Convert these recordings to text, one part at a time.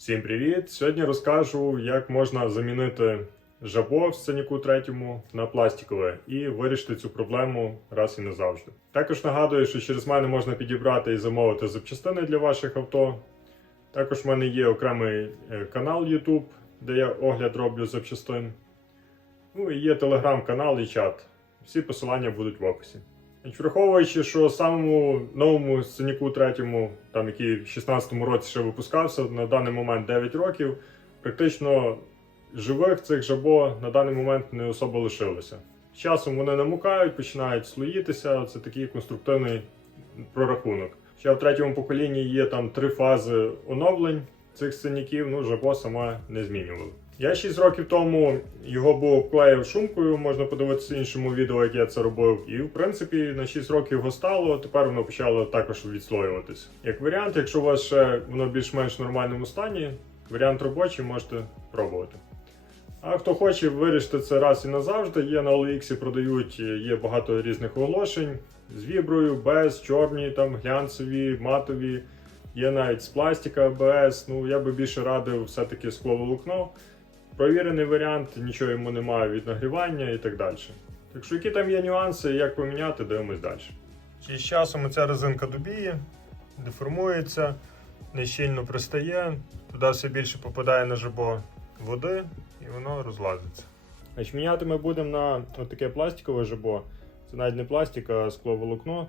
Всім привіт! Сьогодні розкажу, як можна замінити жабо в сценіку третьому на пластикове і вирішити цю проблему раз і назавжди. Також нагадую, що через мене можна підібрати і замовити запчастини для ваших авто. Також в мене є окремий е, канал YouTube, де я огляд роблю запчастин. Ну і є телеграм-канал і чат. Всі посилання будуть в описі. Враховуючи, що самому новому сценіку третьому, там який в 16-му році ще випускався, на даний момент 9 років, практично живих цих жабо на даний момент не особо лишилося. З часом вони намукають, починають слоїтися. Це такий конструктивний прорахунок. Ще в третьому поколінні є там три фази оновлень цих сценіків, ну жабо сама не змінювали. Я 6 років тому його був обклеїв шумкою, можна подивитися іншому відео, як я це робив. І в принципі на 6 років його стало, тепер воно почало також відслоюватись. Як варіант, якщо у вас ще воно більш-менш нормальному стані, варіант робочий можете пробувати. А хто хоче вирішити це раз і назавжди, є на OLX продають, є багато різних оголошень з віброю, без, чорні, там глянцеві, матові, є навіть з пластика АБС. Ну я би більше радив все-таки скловолокно. Провірений варіант, нічого йому немає від нагрівання і так далі. Так що які там є нюанси, як поміняти, дивимось далі. Чи з часом ця резинка добіє, деформується, нещільно пристає, туди все більше попадає на жабо води і воно розлазиться. Значить, міняти ми будемо на таке пластикове жабо. Це навіть не пластик, а скловолокно.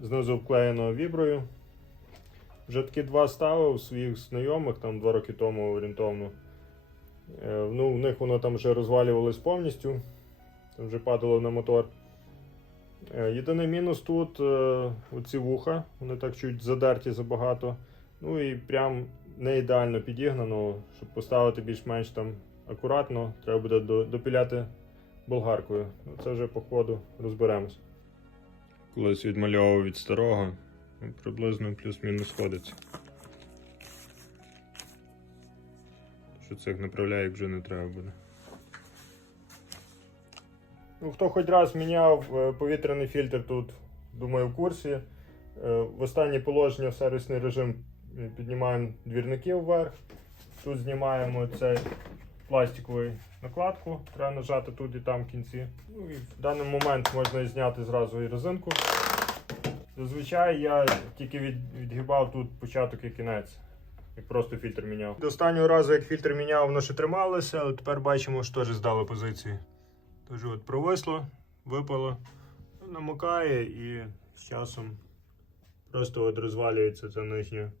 Знизу вклеєно віброю. Вже такі два ставив своїх знайомих там два роки тому орієнтовно. Е, Ну, в них воно там вже розвалювалось повністю, там вже падало на мотор. Е, Єдиний мінус тут е, оці вуха, вони так чуть задерті забагато. Ну і прям не ідеально підігнано, щоб поставити більш-менш там акуратно, треба буде допіляти болгаркою. Ну, Це вже по ходу розберемось. Колись відмальовував від старого, ну, приблизно плюс-мінус сходиться. Що цих направляєк вже не треба буде. Ну, хто хоч раз міняв е, повітряний фільтр тут, думаю, в курсі. Е, В останнє положення в сервісний режим е, піднімаємо двірники вверх. Тут знімаємо цей пластиковий накладку, треба нажати тут і там кінці. Ну, і в даний момент можна і зняти зразу і резинку. Зазвичай я тільки від, відгибав тут початок і кінець як просто фільтр міняв. До останнього разу, як фільтр міняв, воно ще трималося, але тепер бачимо, що теж здало позиції. Тож от провисло, випало, ну, намокає і з часом просто от розвалюється ця нижня,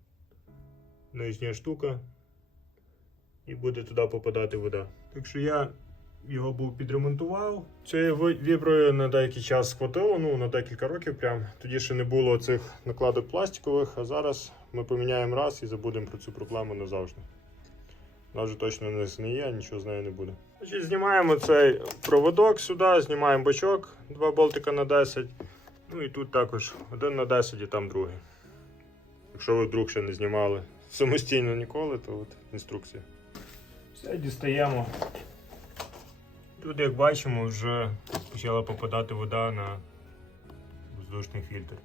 нижня штука і буде туди попадати вода. Так що я його був підремонтував. Цією віброю на деякий час схватило, ну на декілька років прям. Тоді ще не було цих накладок пластикових, а зараз ми поміняємо раз і забудемо про цю проблему назавжди. Вона вже точно не згниє, нічого з нею не буде. Значить, знімаємо цей проводок сюди, знімаємо бачок, два болтика на 10. Ну і тут також один на 10 і там другий. Якщо ви вдруг ще не знімали самостійно ніколи, то от інструкція. Все дістаємо. Тут, як бачимо, вже почала попадати вода на воздушний фільтр.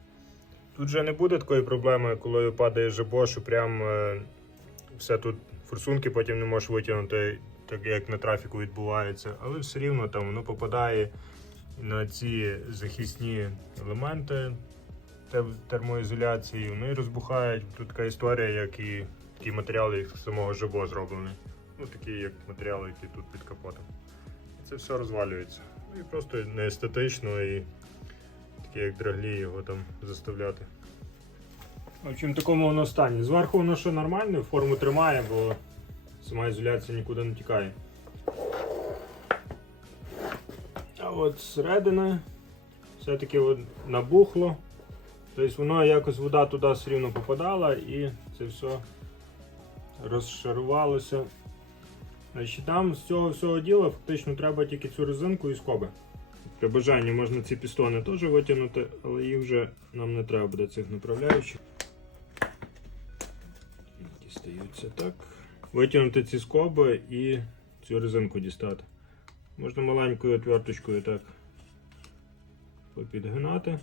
Тут вже не буде такої проблеми, коли падає жабо, що прям е, все тут форсунки потім не можеш витягнути, так як на трафіку відбувається. Але все рівно там воно попадає на ці захисні елементи термоізоляції, вони розбухають. Тут така історія, як і ті матеріали з самого жабо зроблені. Ну, такі як матеріали, які тут під капотом. Це все розвалюється. Ну і просто не естетично і таке як драглі його там заставляти. В общем, такому воно стані. Зверху воно ще нормальне, форму тримає, бо сама ізоляція нікуди не тікає. А от зсередини все-таки набухло. Тобто воно якось вода туди все рівно попадала і це все розшарувалося. Значить, там з цього всього діла фактично треба тільки цю резинку і скоби. При бажанні можна ці пістони теж витягнути, але їх вже нам не треба буде цих направляючих. Дістаються так. Витягнути ці скоби і цю резинку дістати. Можна маленькою отверточкою так попідгинати.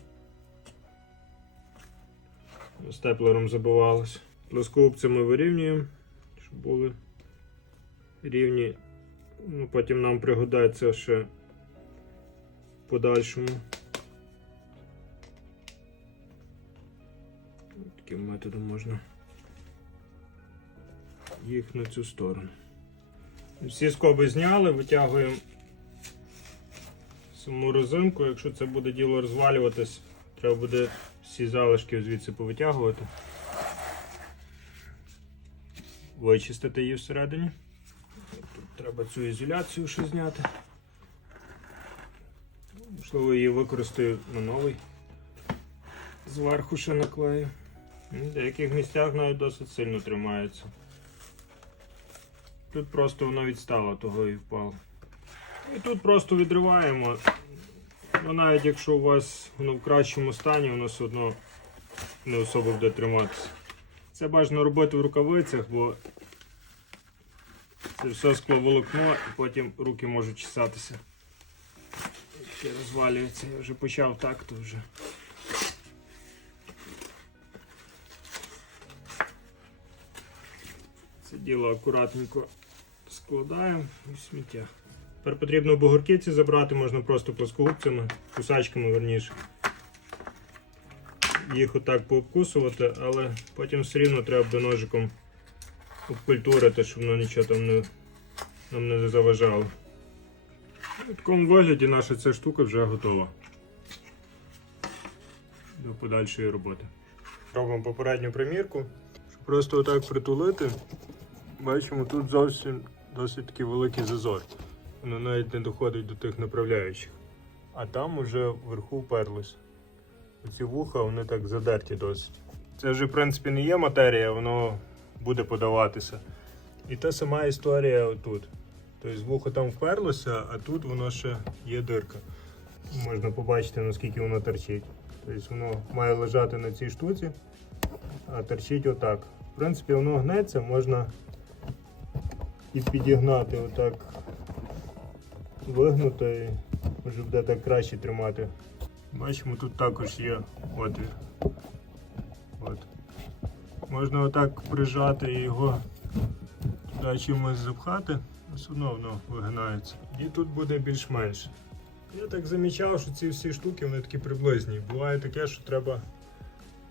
Степлером забивалось. Плоскогубцями вирівнюємо, щоб були рівні. Ну, потім нам пригодиться ще подальшому. Таким методом можна їх на цю сторону. Всі скоби зняли, витягуємо саму резинку. Якщо це буде діло розвалюватись, треба буде всі залишки звідси повитягувати. Вичистити її всередині. Тут треба цю ізоляцію ще зняти. Можливо, її використаю на новий. Зверху ще наклею. В деяких місцях навіть досить сильно тримається. Тут просто воно відстало, того і впало. І тут просто відриваємо. Ну, навіть якщо у вас воно в кращому стані, воно все одно не особо буде триматися. Це бажано робити в рукавицях, бо це все скловолокно і потім руки можуть чесатися. Ще розвалюється, я вже почав так, то вже. Це діло акуратненько складаємо і сміття. Тепер потрібно бугорки ці забрати, можна просто плоскогубцями, кусачками верніше. Їх отак пообкусувати, але потім все рівно треба буде ножиком обкультурити, щоб воно нічого там не, нам не заважало. У такому вигляді наша ця штука вже готова до подальшої роботи. Робимо попередню примірку. Щоб просто отак притулити, бачимо, тут зовсім досить такий великий зазор. Воно навіть не доходить до тих направляючих. А там уже вверху вперлось. Ці вуха вони так задерті досить. Це вже, в принципі, не є матерія, воно буде подаватися. І та сама історія отут. Тобто вухо там вперлося, а тут воно ще є дирка. Можна побачити, наскільки воно торчить. Тобто воно має лежати на цій штуці, а торчить отак. В принципі, воно гнеться, можна і підігнати отак вигнуто і вже буде так краще тримати. Бачимо, тут також є отвір. От. Можна отак прижати і його туди чимось запхати, все одно воно вигинається. І тут буде більш-менш. Я так замічав, що ці всі штуки вони такі приблизні. Буває таке, що треба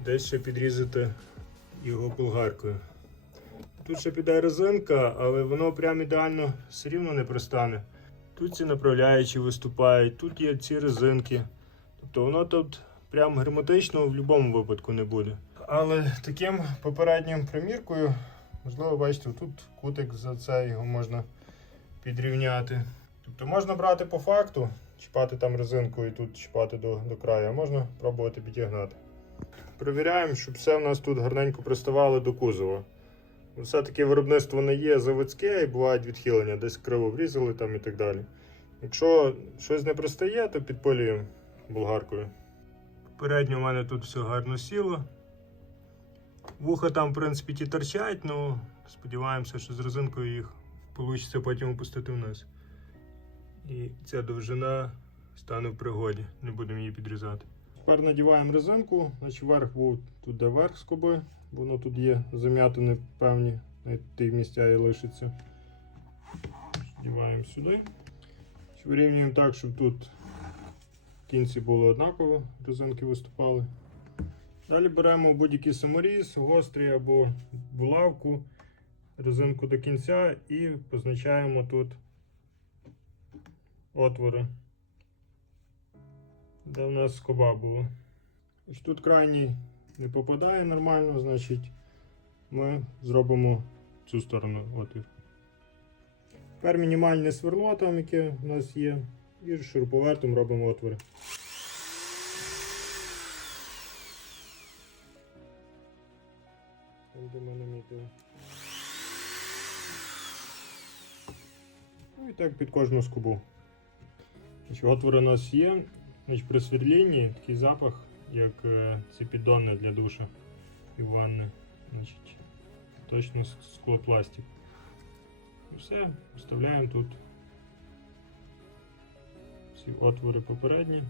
десь ще підрізати його болгаркою. Тут ще піде резинка, але воно прям ідеально все рівно не пристане. Тут ці направляючі виступають, тут є ці резинки. Тобто воно тут прям герметично в будь-якому випадку не буде. Але таким попереднім приміркою, можливо, бачите, тут кутик за це його можна підрівняти. Тобто можна брати по факту, чіпати там резинку і тут чіпати до, до краю, а можна пробувати підігнати. Перевіряємо, щоб все в нас тут гарненько приставало до кузова. Все-таки виробництво не є заводське і бувають відхилення, десь криво врізали там і так далі. Якщо щось не пристає, то підпалюємо болгаркою. Попередньо у мене тут все гарно сіло. Вуха там, в принципі, ті торчать, але сподіваємося, що з резинкою їх вийде потім опустити вниз. І ця довжина стане в пригоді, не будемо її підрізати. Тепер надіваємо резинку, значить верх був тут де верх скоби, воно тут є зам'ятини певні, навіть ті місця і лишиться. Надіваємо сюди. Вирівнюємо так, щоб тут кінці було однаково, резинки виступали. Далі беремо будь-який саморіз, гострий або булавку, резинку до кінця і позначаємо тут отвори, де в нас скоба була. Ось Тут крайній не попадає нормально, значить ми зробимо цю сторону отвір. Тепер мінімальне сверло там, яке в нас є, і шуруповертом робимо отвори. Там, де ми намітили. Ну і так під кожну скобу. Отвори у нас є. Значить, при сверлінні такий запах, як е, ці піддони для душа і ванни. Значить, точно склопластик. І все, вставляємо тут ці отвори попередні.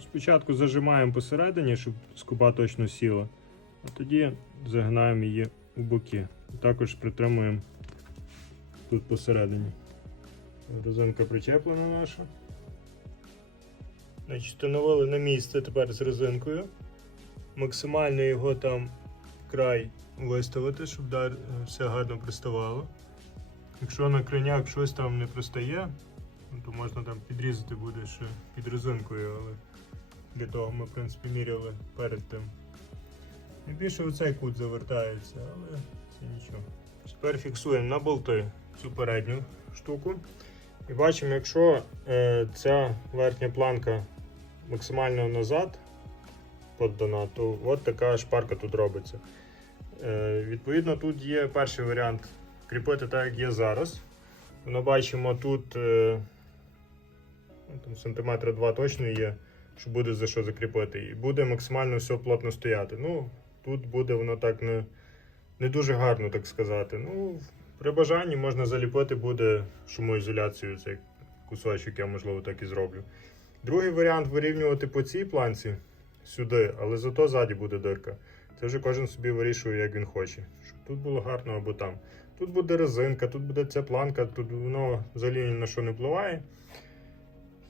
Спочатку зажимаємо посередині, щоб скоба точно сіла, а тоді загинаємо її у боки. Також притримуємо тут посередині. Резинка причеплена наша. Значить, встановили на місце тепер з резинкою. Максимально його там край виставити, щоб все гарно приставало. Якщо на криняк щось там не пристає, ну, то можна там підрізати буде ще під резинкою, але для того ми в принципі міряли перед тим. Більше оцей кут завертається, але це нічого. Тепер фіксуємо на болти цю передню штуку. І бачимо, якщо е, ця верхня планка максимально назад поддана, то от така шпарка тут робиться. Е, відповідно, тут є перший варіант кріпити так, як є зараз. Ми бачимо тут е, ну, сантиметра 2 точно є, що буде за що закріпити. І буде максимально все плотно стояти. Ну, тут буде воно так не, не дуже гарно, так сказати. Ну, при бажанні можна заліпити буде шумоізоляцію цей кусочок, я можливо так і зроблю. Другий варіант вирівнювати по цій планці сюди, але зато ззаді буде дирка. Це вже кожен собі вирішує, як він хоче. Щоб тут було гарно або там. Тут буде резинка, тут буде ця планка, тут воно взагалі ні на що не впливає.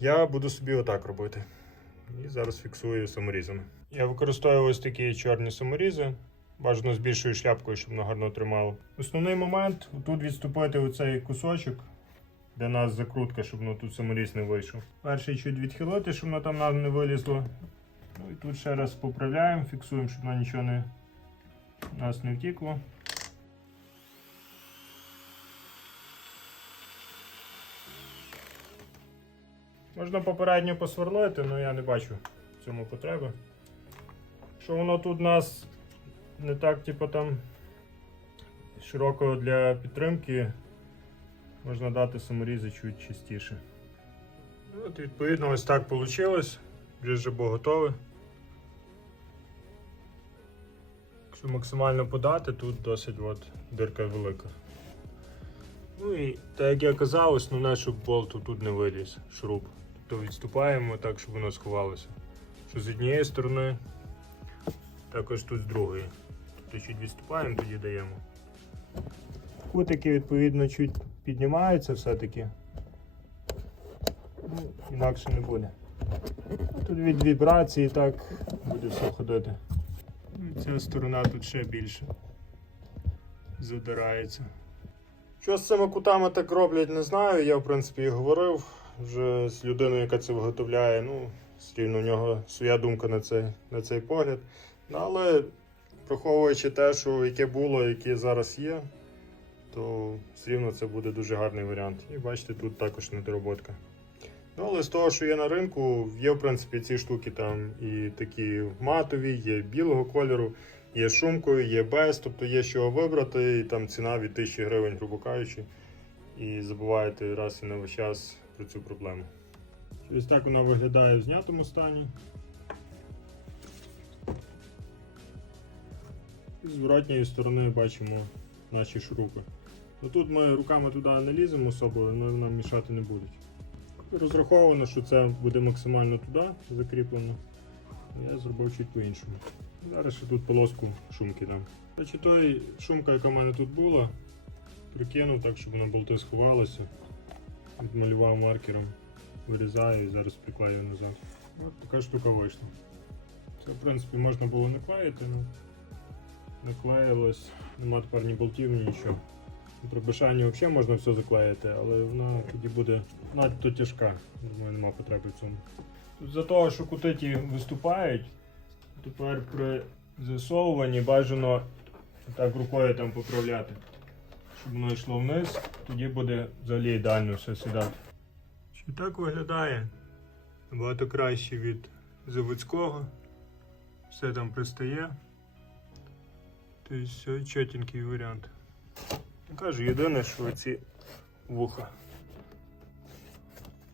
Я буду собі отак робити. І зараз фіксую саморізами. Я використовую ось такі чорні саморізи. Бажано з більшою шляпкою, щоб воно гарно тримало. Основний момент тут відступити оцей кусочок, де нас закрутка, щоб воно тут саморіз не вийшов. Перший чуть відхилити, щоб воно там нам не вилізло. Ну і тут ще раз поправляємо, фіксуємо, щоб воно нічого не, нас не втікло. Можна попередньо посверлити, але я не бачу в цьому потреби. Що воно тут у нас не так, типу там широко для підтримки, можна дати саморізи чуть частіше. Ну, От, відповідно, ось так вийшло. Жабо готове. Якщо максимально подати, тут досить от дирка велика. Ну і так як я казав, основне, щоб болт тут не виліз, шуруп. Тобто відступаємо так, щоб воно сховалося. Що з однієї сторони, також тут з другої. Чуть відступаємо, тоді даємо. Кутики, відповідно, чуть піднімаються все-таки. Ну, інакше не буде. Тут від вібрації так буде все ходити. Ну, Ця сторона тут ще більше задирається. Що з цими кутами так роблять, не знаю. Я, в принципі, і говорив вже з людиною, яка це виготовляє. Ну, все рівно у нього своя думка на цей, на цей погляд. Ну, але враховуючи те, що яке було, яке зараз є, то все рівно це буде дуже гарний варіант. І бачите, тут також недороботка. Ну, але з того, що є на ринку, є в принципі ці штуки там і такі матові, є білого кольору, є шумкою, є без, тобто є що вибрати, і там ціна від 1000 гривень, грубо кажучи. І забуваєте раз і на весь час про цю проблему. Ось так вона виглядає в знятому стані. І зворотньої сторони бачимо наші шурупи. Ну, тут ми руками туди не ліземо особо, але нам мішати не будуть. Розраховано, що це буде максимально туди закріплено. Я зробив чуть по-іншому. Зараз ще тут полоску шумки дам. Значить, той шумка, яка в мене тут була, прикинув так, щоб воно болти сховалося. Малював маркером, вирізаю і зараз приклею назад. От така штука вийшла. Це в принципі можна було не клеїти, але не клеїлось, нема тепер ні болтів, ні нічого. При бажанні взагалі можна все заклеїти, але вона тоді буде надто тяжка. Думаю, нема потреби в цьому. За того, що кути виступають, тепер при засовуванні бажано так рукою там поправляти. Щоб воно йшло вниз, тоді буде взагалі ідеально все сідати. Що так виглядає набагато краще від заводського. Все там пристає. Тобто все чотенький варіант. Кажу, єдине, що ці вуха,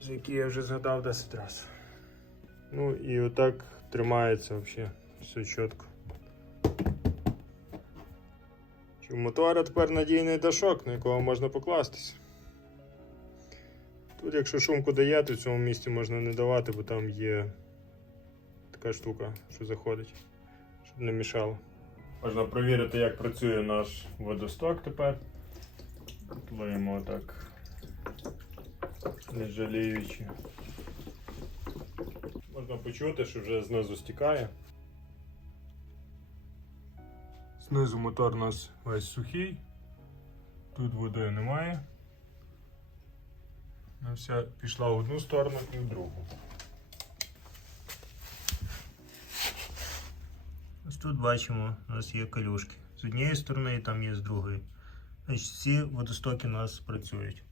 за які я вже згадав 10 разів. Ну і отак тримається взагалі все чітко. В мотора тепер надійний дашок, на якого можна покластися. Тут, якщо шумку дає, то в цьому місці можна не давати, бо там є така штука, що заходить, щоб не мішало. Можна перевірити, як працює наш водосток тепер. Плиємо отак. Не жаліючи. Можна почути, що вже знизу стікає. Знизу мотор у нас весь сухий. Тут води немає. Вся пішла в одну сторону і в другу. Ось тут бачимо, у нас є калюшки. З однієї сторони там є з другої. Значить, всі водостоки у нас працюють.